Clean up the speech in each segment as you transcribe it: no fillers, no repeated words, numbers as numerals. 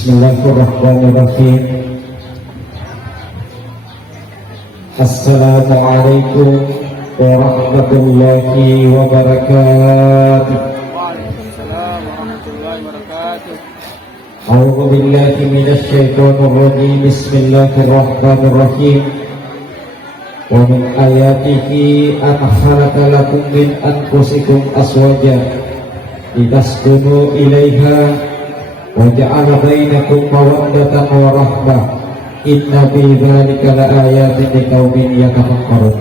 Bismillahirrahmanirrahim. Assalamualaikum warahmatullahi wabarakatuh. Waalaikumsalam warahmatullahi wabarakatuh. A'udzu billahi minasy syaithanir rajim. Bismillahirrahmanirrahim. Wa min ayatihi an khalaqa lakum min anfusikum azwajan litaskunu ilaiha wa ja'ala bainakum mawaddatan wa rahmah. Inna fi dzalika laayatin liqaumin yatafakkarun.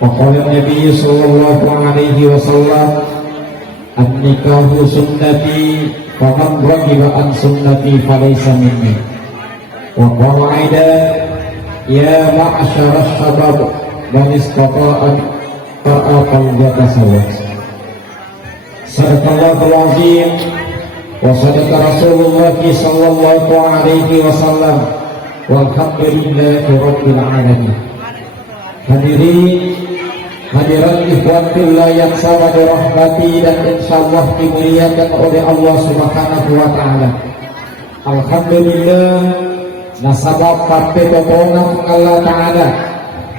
Wa qala Nabi sallallahu alaihi wasallam, an-nikahu sunnati faman raghiba an sunnati falaysa minni. Wa qala aidan, ya ma'asyara syabab man istata'a falyatazawwaj. Sadaqallahul azim wa sadaqa Rasulullah sallallahu alaihi wasallam. Walhamdulillahi rabbil alamin. Hadirat ikhwan fillah yang sama dirahmati dan insyaallah dimuliakan oleh Allah Subhanahu wa taala. Alhamdulillah nasabab partai totona Allah taala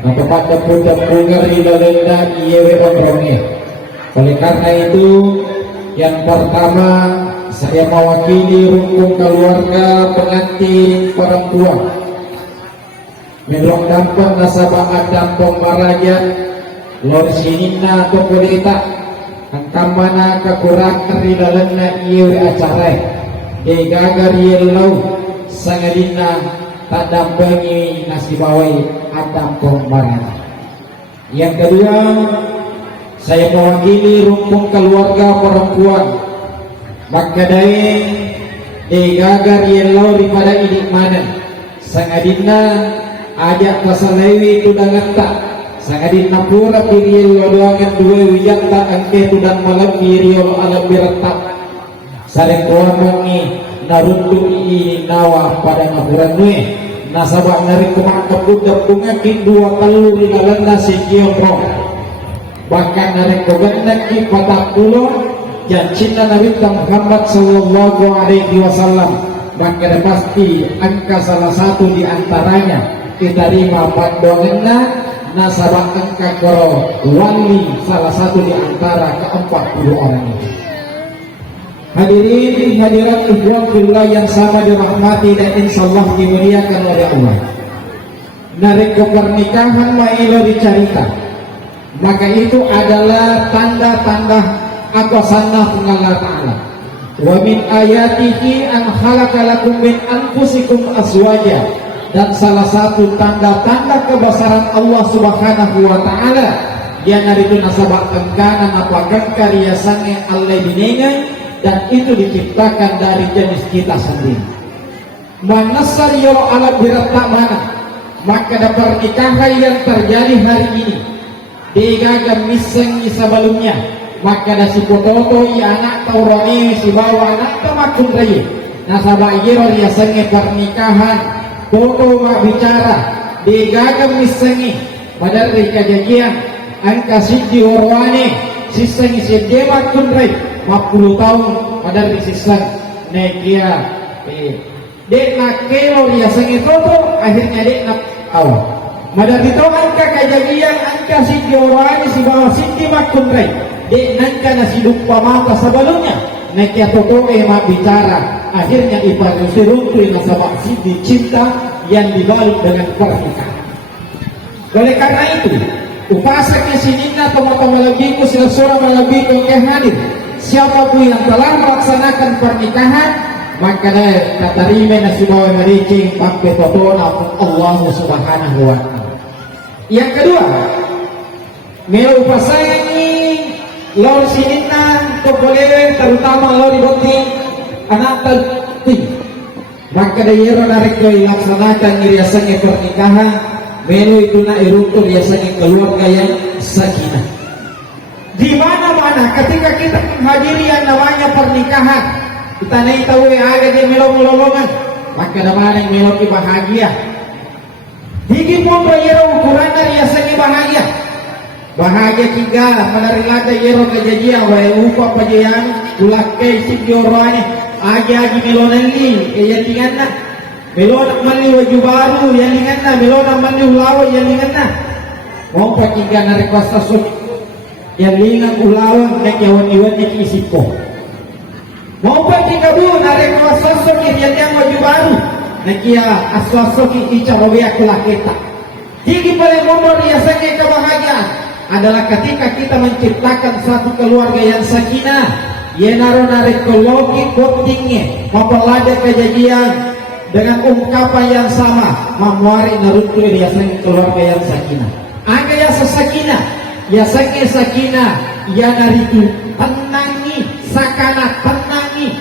tempat deput-deput di lalenda ieu ondronge. Oleh karena itu, yang pertama saya mewakili rukun keluarga pengantin orang tua Melok dampong nasabah dampong maraja lor sinina atau pelita angkam mana kekurangan di dalamnya ieu acara degagar yelau sangadina tak dampengi nasibawai dampong maraja. Yang kedua, saya mewakili rukun keluarga perempuan maka daeng degagar yelau daripada idik mana sangadina ajak pasalewi tudangan tak sangadina pura piriyo doangan dua wijak tak angke tudang malam piriyo alam biretak sareng kuamangi narundu ini nawa pada ngaburan nue nasabak narik kemakam budak bungakin dua telur di dalam nasi kiopro bahkan narik kebenak di patak pulau jancinna Nabi Muhammad sallallahu alaihi wasallam maka pasti angka salah satu di antaranya diterima pandongenna nasabah angka koro wali salah satu di antara ke-40 orang ini. Hadirin hadirat ikhwan fillah yang sama dirahmati dan insyaallah dimuliakan oleh Allah. Narik ke pernikahan mailo dicarita maka itu adalah tanda-tanda atau sanna Allah Ta'ala. Wa min ayatihi an khalaqa lakum min anfusikum azwaja, dan salah satu tanda-tanda kebesaran Allah Subhanahu wa taala yang itu nasabah engkanan apakah karya sange Allah binengai dan itu diciptakan dari jenis kita sendiri. Manasar yoro ala birata mana maka ada pernikahan yang terjadi hari ini digaga miseng sebelumnya maka ada si pototo ya anak tauroni si bawa anak temakun raya nasabah yoro ya sange pernikahan Toto bicara digagam misengi pada kejadian angka sidi warwane sisengi sedema kunrai 50 tahun pada sisan nekia dek nak kelo dia sengi toto akhirnya dek nak awal pada itu angka kejadian angka sidi warwane si bawah sidi makunrai dek nangka nasi dupa mata sebelumnya nekia toto bicara akhirnya ibadah seruntu nasabah sidi cinta yang dibalut dengan pernikahan. Oleh karena itu, upasaknya sinina teman-teman malabiku sila-sura malabiku yang hadir siapapun yang telah melaksanakan pernikahan maka dia katarime nasibawa mericing sampai totona Allah Subhanahu wa ta'ala. Yang kedua, melo upasayangi lor sinina topole terutama lor iboti anak terting maka daerah narik ke laksanakan riasanya pernikahan melu itu na iruntur riasanya keluarga yang sakinah di mana-mana ketika kita menghadiri yang namanya pernikahan kita naik tahu ada di melo-melolongan maka namanya melo bahagia higi pun daerah ukuran riasanya bahagia tiga menarik lada daerah kejadian wae upah pajayan ulak ke si diorane agi melonan li yalingan na melonak mali waju baru yalingan na melonak mali ulawa yalingan na mau pakiga na request asuk yalingan ulawa nek yawan-yawan nek isiko mau pakiga bu na request asuk yalingan waju baru nek ya asuk ica wabia kulaketa. Tinggi paling nomor biasanya kebahagiaan adalah ketika kita menciptakan satu keluarga yang sakinah, yenaro narekologi pentingnya mempelajari kejadian dengan ungkapan yang sama, memuari narutu biasanya keluarga yang sakinah. Aga yang sakinah, biasanya sakinah, ya naritu tenangi, sakana tenangi.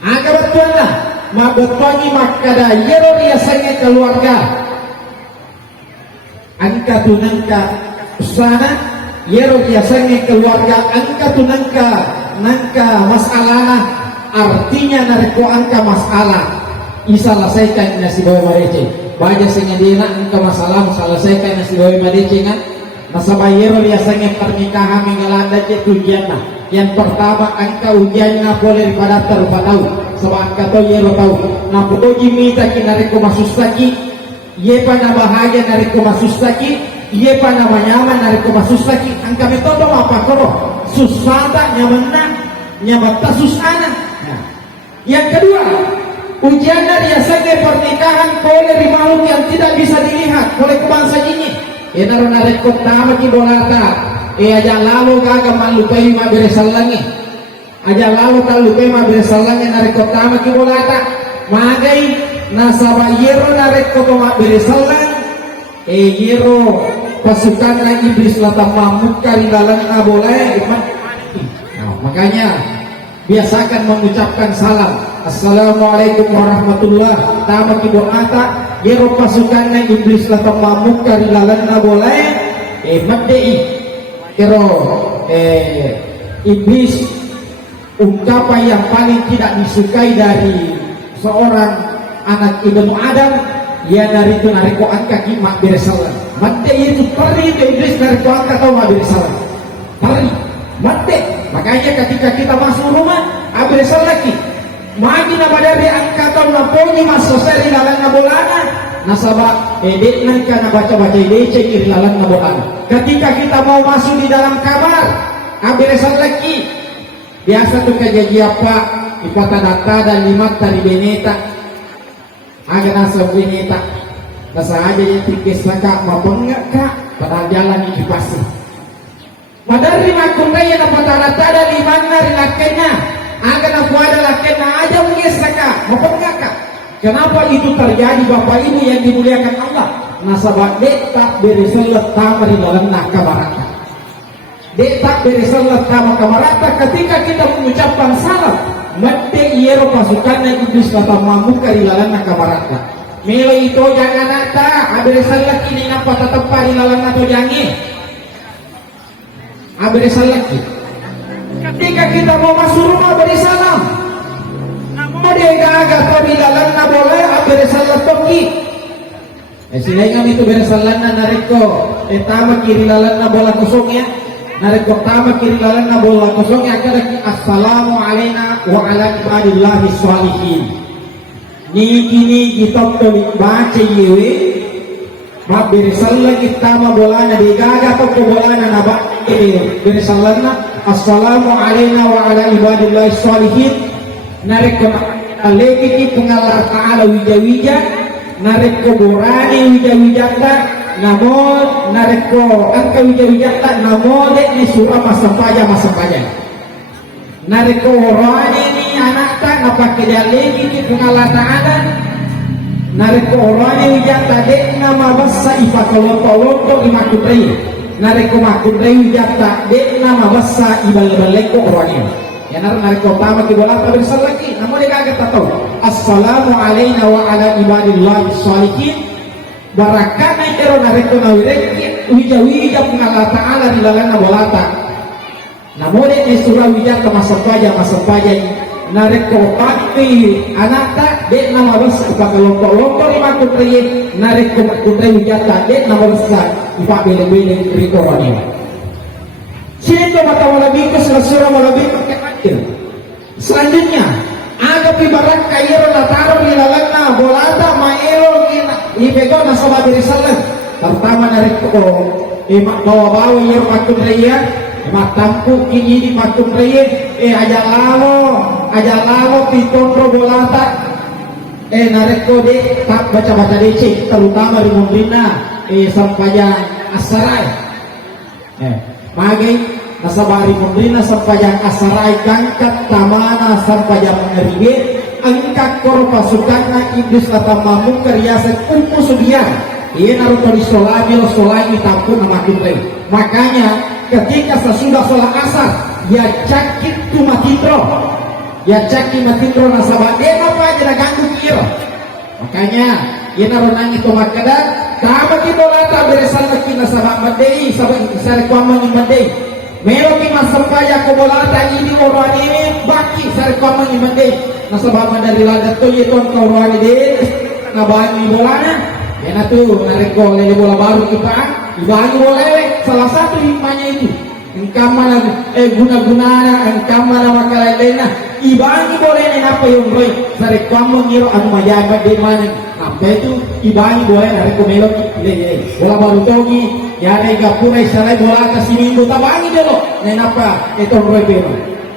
Aga betul lah, mabetongi makada yero biasanya keluarga. Angka tunangka sana yero biasanya keluarga angka tunangka nangka masalah artinya nareko angka masalah isalahsaikan nasi bawa marece baja sengadina angka masalah selesaikan nasi bawa marece kan nasabah yero biasanya pernikahan mengelanda je tujuannya yang pertama angka ujiannya boleh pada terbatau sebab angka to yero tahu napuji mita kinareko masusaki ye pada bahagia nariko masusaki ye pada manyaman nariko masusaki angka metodo apa koro susata nyamanna nyamata susana. Nah, yang kedua ujian biasanya pernikahan oleh di makhluk yang tidak bisa dilihat oleh bangsa ini naruh nariko tama ki bolata aja lalu gaga malupai ma beresalangi aja lalu talupai ma beresalangi nariko tama ki bolata magai nasaba yero narek kotoma beresalan yero pasukan na iblis latang mamuk karibalan na boleh makanya biasakan mengucapkan salam assalamualaikum warahmatullah tama kiborata yero pasukan na iblis latang mamuk karibalan na boleh madei yero iblis ungkapan yang paling tidak disukai dari seorang anak Ibnu Adam ya dari itu nariko angka kimak beresalan mate itu perih iblis nariko angka atau mak beresalan perih mate makanya ketika kita masuk rumah beresal lagi magi nama dari angka atau naponya masuk seri lalan nabolana nasabah edek nangka baca-baca DC kiri lalan nabolana ketika kita mau masuk di dalam kamar beresal lagi biasa tuh kejadian apa ipata data dan limat dari beneta aga nasa binita nasa aja yung tikis na ka mapangga ka padahal jalan yung kipasi madari makunday na pataratada liman na rilakay na aga na puwada lakay na aja mungis na ka mapangga ka kenapa itu terjadi Bapak Ibu yang dimuliakan Allah nasa tak berisalat tama di dalam nakabarata tak berisalat tama kamarata ketika kita mengucapkan salam mate iero pasukannya iblis kata mamuk karilalan nakabarata melo itu jangan nata aberesal laki ni napa tetap parilalan atau jangi aberesal laki ketika kita mau masuk rumah beri salam nama dia gagal parilalan na boleh aberesal laki sinaingan itu beresalan na nariko etama kirilalan na bola kosongnya narik pertama kiri lalan na bola kosongnya akan assalamu alaina wa ala ibadillahi sholihin niki kita baca yewe ma beresal lagi tama bolana digaga atau bolana naba beresalan na assalamu alaina wa ala ibadillahi sholihin narik lagi pengalar ta'ala wija-wija narik borani wija-wijata namun nareko angka wija-wijata namun ni surah masampaja nareko orangnya ni anak tak apa kedalegi ki pengalah ta'ala nareko orangnya wijata dek nama basa ipakolonto imakudai nareko makudai wijata dek nama basa ibal-baleko orangnya ya nareko tama kibolata bersal lagi namun dia kaget tahu assalamu alaina wa ala ibadillahi sholihin barakana ero nareko nawireki wija-wija pengalah ta'ala di lalan nabolata namun ini surah wija ke masampaja nareko pakti anakta dek nama besar ipa kelompok lima kutri nareko kutri wija dek nama besar ipa bele-bele riko wani sini mata walabiku surah walabiku ke akhir selanjutnya pi barak kairo na taro nilalang na bolata maelo ibego na sa mabirisalan pertama dari ko bawa-bawa yer makun raya matampu kini di makun raya aja lalo pitondro bolata nareko de tak baca-baca DC terutama di Mondrina sampaya asarai magai nasabari Mondrina sampaya asarai kangkat tamana sampaya mengeribe angkat kor pasukanna indus kata mamung keriasan umpu sudian naruto di solai tampun nama kinrei. Makanya ketika sesudah sholat asar ya cakit tu matitro nasabah apa aja ganggu kira. Makanya ia naronang itu makadan kama kita lata beresan lagi nasabah madei sabah sare kuamang madei mero ki masempaya ko bolata ini orang ini baki sare kuamang madei nasabah madari ladat to yeton ko orang ini nabani bolana ya natu nareko lele bola baru kita ibagi boleh salah satu hikmahnya itu engkau mana guna-guna engkau mana makalelena ibagi boleh apa yang roy sare kamu ngiro anu majabat di mana apa itu ibagi boleh nareko melok ile bola baru togi ya rega pura salai bola kasih minggu tabangi dulu nenapa itu roy beno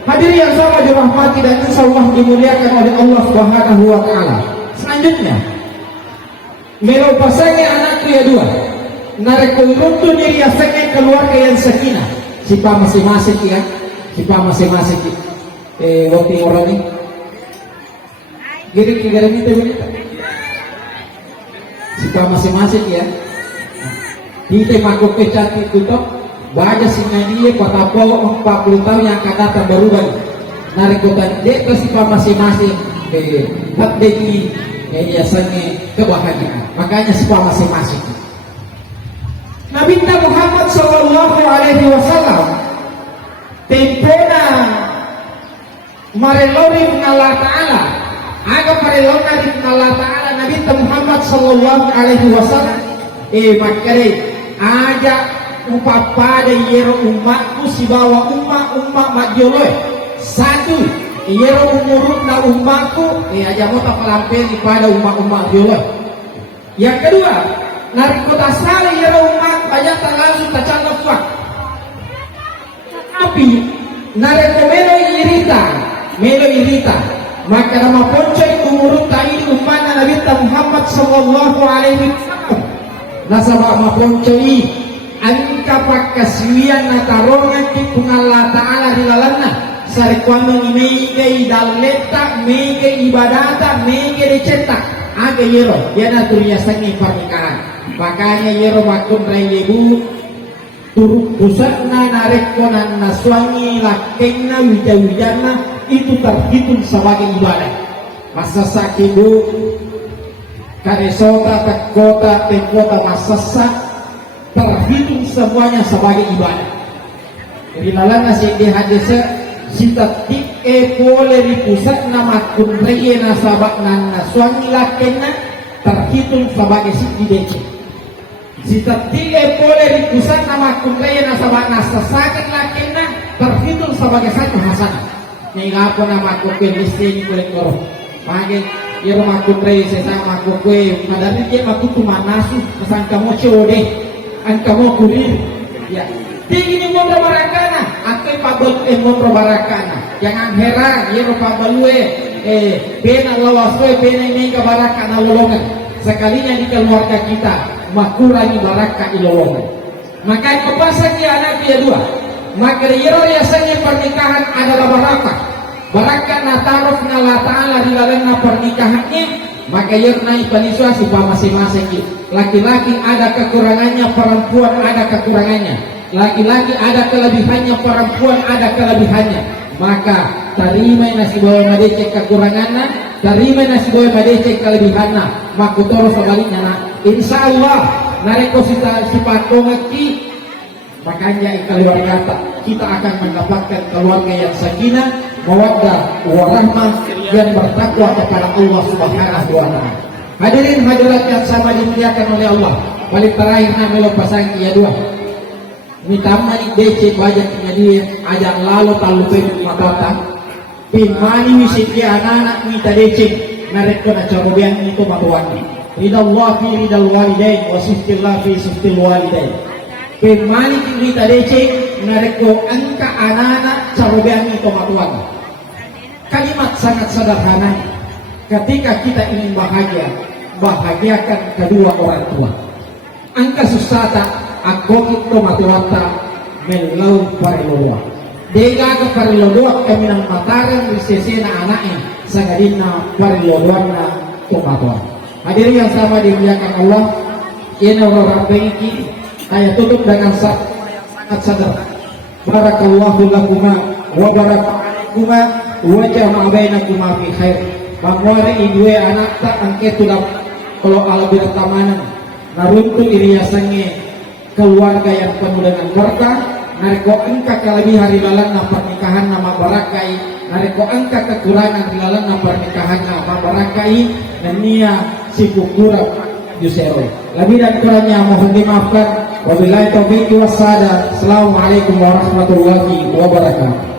hadir yang sama dirahmati dan insyaallah dimuliakan oleh Allah Subhanahu wa taala. Selanjutnya melo pasangnya anakku ya dua nareko runtuh diri asangnya keluarga yang sakinah sipa masing-masing ya waktu orang ini gini itu sipa masing-masing ya kita makuk kecantik tutup baca singa dia patapo 40 tahun yang akan datang berubah narikotan dia ke sipa masing-masing deki biasanya kebahagiaan makanya sipa masing-masing. Nabi Muhammad sallallahu alaihi wasallam tempena marelori Allah Ta'ala aga marelori Allah Ta'ala Nabi Muhammad sallallahu alaihi wasallam makare aja upapada yero umatku si bawa umat majoloy satu yero umurut na umatku aja mau tak pelampiri pada umat joloy. Yang kedua narikota sali yero umat banyak tak langsung tak canggap kuat tapi narekomelo irita maka nama poncoi umurut taini umana Nabi Muhammad sallallahu alaihi wasallam nasabah maponcoi angka pakasian natarongan di Allah Ta'ala di lalana sarikuamang mege idaleta mege ibadata mege dicetak aga yero yana turia sangi pernikahan makanya yero makun rayebu turuk pusatna narekonan naswangi lakengna wijawijana itu terhitung sebagai ibadah masa sakibu karesota tekota masasa terhitung semuanya sebagai ibadah. Jadi lalana di hadisnya sitatik boleh di pusat nama kunreye nasabak nana suami lakena terhitung sebagai siti dece. Sitatik boleh di pusat nama kunreye nasabak nasa sakit lakena terhitung sebagai satu hasanah. Nih apa nama kupen listeni kulit koro. Pagi dia rumah kunreye sesama kue madari dia makutu manasu pesan kamu code an kamu kurir ya. Tinggi ni mondro barakana, akai pabel mondro barakana. Jangan heran, ye rupa balue bena lawaswe bena ini ke barakana lolongan. Sekalinya di keluarga kita makurangi baraka ilolongan. Maka kepasan dia anak dia dua. Maka yero biasanya pernikahan adalah baraka. Baraka nataruf Allah Ta'ala di dalam pernikahannya. Maka yero naik penisuasi masing-masing. Laki-laki ada kekurangannya, perempuan ada kekurangannya. Laki-laki ada kelebihannya, perempuan ada kelebihannya. Maka terima nasi boy madece kekurangannya, terima nasi boy madece kelebihannya. Maka terus sebaliknya, insya Allah nareko sifat kongaki. Makanya keluarga kita akan mendapatkan keluarga yang sakinah, mawaddah, warahmah, yang bertakwa kepada Allah Subhanahu wa Ta'ala. Hadirin hadirat yang sama dimuliakan oleh Allah. Balik terakhir namanya pasang ia dua. Mitama di DC banyak dia ajak lalu talu pe matata Pimani wisiki anak-anak mita decing nareko na carobian itu matuani. Ridallah fi ridal walidain wa siftillah fi siftil walidain. Pimani mita decing nareko angka anak-anak carobian itu matuani. Kalimat sangat sederhana. Ketika kita ingin bahagia, bahagiakan kedua orang tua. Angka susata aku itu matuata melau parilodoa. Dega ke parilodoa kami nang mataran risese na anaknya sagadina parilodoa na tumatuan. Hadirin yang sama dimuliakan Allah, ini orang bengki saya tutup dengan sangat sederhana. Barakallahu lakuma wa barakuma wa jama'a bainakuma fi khair. Bangwari idue anak tak angket tulang kalau ala birtamanan naruntu iriasannya keluarga yang penuh dengan berkah. Nareko angka kelebihan hari lalan na pernikahan nama barakai, nareko angka kekurangan hari lalan na pernikahan nama barakai, dan nia si kurang jusero. Lebih dan kurangnya mohon dimaafkan. Wabillahi taufiq wassalam. Assalamualaikum warahmatullahi wabarakatuh.